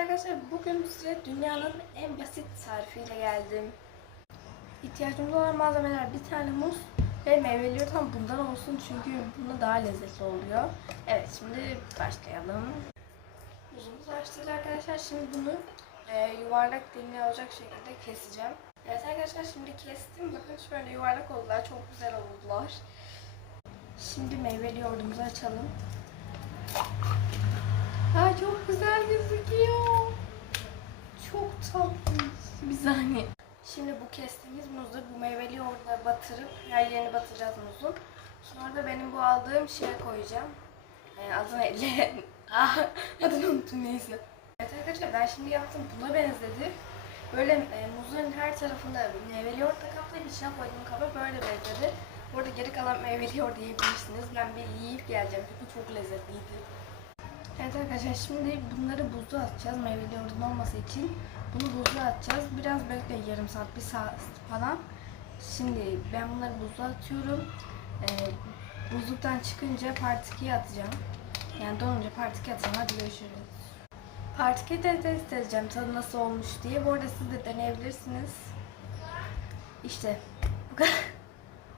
Arkadaşlar bugün size dünyanın en basit tarifiyle geldim. İhtiyacımız olan malzemeler bir tane muz ve meyveli ama bundan olsun çünkü bunda daha lezzetli oluyor. Evet şimdi başlayalım. Muzumuzu açtık arkadaşlar. Şimdi bunu e, yuvarlak dilimler olacak şekilde keseceğim. Evet arkadaşlar şimdi kestim. Bakın şöyle yuvarlak oldular. Çok güzel oldular. Şimdi meyveli yoğurdumuzu açalım. Aa, çok güzel gözüküyor. Çok tatlı. Saniye. Şimdi bu kestiğimiz muzu bu meyveli yoğurda batırıp her yerini batıracağız muzun. Sonra da benim bu aldığım şeye koyacağım. Ee, adı neydi? ah, adını unuttum neyse. Evet arkadaşlar ben şimdi yaptım. Buna benzedi. Böyle e, muzun her tarafında meyveli yoğurtla kaplayıp içine koyduğum kaba böyle benzedi. Burada geri kalan meyveli yoğurt yiyebilirsiniz. Ben bir yiyip geleceğim çünkü çok lezzetliydi. Evet arkadaşlar şimdi bunları buzluğa atacağız meyveli yoğurdun olması için. Bunu buzluğa atacağız. Biraz bekleyin yarım saat, bir saat falan. Şimdi ben bunları buzluğa atıyorum. Ee, buzluktan çıkınca part 2'ye atacağım. Yani donunca part 2 atacağım. Hadi görüşürüz. Part 2'de test edeceğim tadı nasıl olmuş diye. Bu arada siz de deneyebilirsiniz. İşte bu kadar.